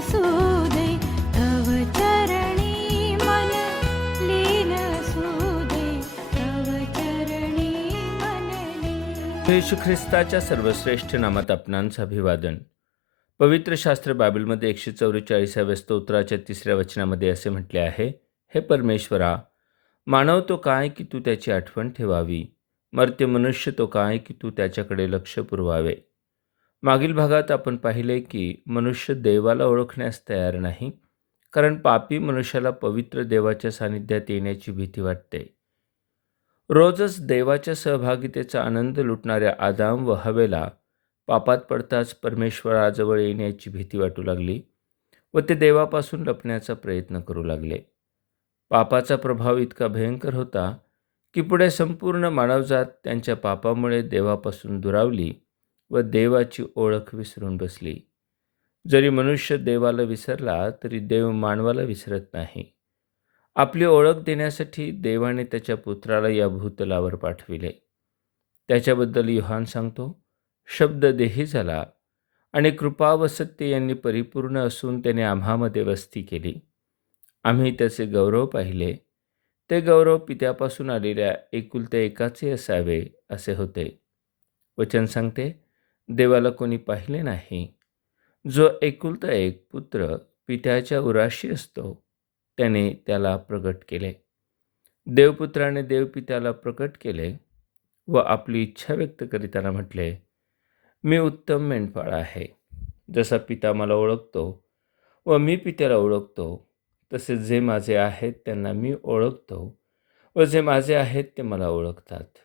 असू दे तव चरणी मन लीन असू दे तव चरणी मन येशू ख्रिस्ताच्या सर्वश्रेष्ठ नामात आपणांचं अभिवादन. पवित्र शास्त्र बायबलमध्ये एकशे चौवेचाळीसाव्या स्तोत्राच्या तिसऱ्या वचनामध्ये असे म्हटले आहे हे परमेश्वरा मानव तो काय की तू त्याची आठवण ठेवावी? मर्त्य मनुष्य तो काय की तू त्याच्याकडे लक्ष पुरवावे? मागील भागात आपण पाहिले की मनुष्य देवाला ओळखण्यास तयार नाही कारण पापी मनुष्याला पवित्र देवाच्या सानिध्यात येण्याची भीती वाटते. रोजच देवाच्या सहभागितेचा आनंद लुटणाऱ्या आदाम व हवेला पापात पडताच परमेश्वराजवळ येण्याची भीती वाटू लागली व ते देवापासून लपण्याचा प्रयत्न करू लागले. पापाचा प्रभाव इतका भयंकर होता की पुढे संपूर्ण मानवजात त्यांच्या पापामुळे देवापासून दुरावली व देवाची ओळख विसरून बसली. जरी मनुष्य देवाला विसरला तरी देव मानवाला विसरत नाही. आपली ओळख देण्यासाठी देवाने त्याच्या पुत्राला या भूतलावर पाठविले. त्याच्याबद्दल युहान सांगतो शब्द देही झाला आणि कृपा व सत्य यांनी परिपूर्ण असून त्याने आम्हामध्ये वस्ती केली. आम्ही त्याचे गौरव पाहिले. ते गौरव पित्यापासून आलेल्या एकुलत्या एकाचे असावे असे होते. वचन सांगते देवाला कोणी पाहिले नाही. जो एकुलता एक पुत्र पित्याच्या उराशी असतो त्याने त्याला प्रकट केले. देवपुत्राने देवपित्याला प्रकट केले व आपली इच्छा व्यक्त करीताना म्हटले मी उत्तम मेंढपाळ आहे. जसा पिता मला ओळखतो व मी पित्याला ओळखतो तसे जे माझे आहेत त्यांना मी ओळखतो व जे माझे आहेत ते मला ओळखतात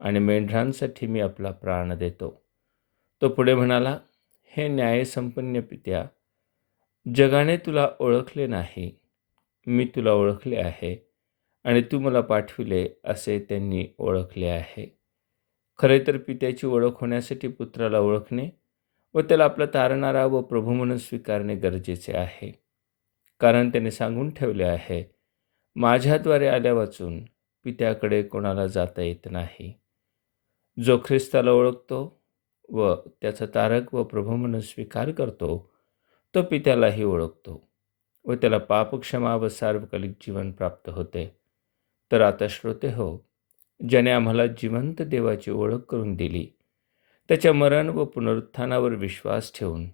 आणि मेंढरांसाठी मी आपला प्राण देतो. तो पुढे म्हणाला हे न्यायसंपन्न पित्या जगाने तुला ओळखले नाही मी तुला ओळखले आहे आणि तू मला पाठविले असे त्यांनी ओळखले आहे. खरे तर पित्याची ओळख होण्यासाठी पुत्राला ओळखणे व त्याला आपला तारणारा व प्रभू म्हणून स्वीकारणे गरजेचे आहे. कारण त्याने सांगून ठेवले आहे माझ्याद्वारे आल्या वाचून पित्याकडे कोणाला जाता येत नाही. जो ख्रिस्ताला ओळखतो व त्याचा तारक व प्रभू म्हणून स्वीकार करतो तो पित्यालाही ओळखतो व त्याला पापक्षमा व सार्वकालिक जीवन प्राप्त होते. तर आता श्रोते हो ज्याने आम्हाला जिवंत देवाची ओळख करून दिली त्याच्या मरण व पुनरुत्थानावर विश्वास ठेवून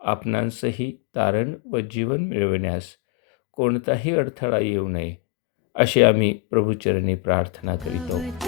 आपणांसही तारण व जीवन मिळविण्यास कोणताही अडथळा येऊ नये अशी आम्ही प्रभुचरणी प्रार्थना करीतो.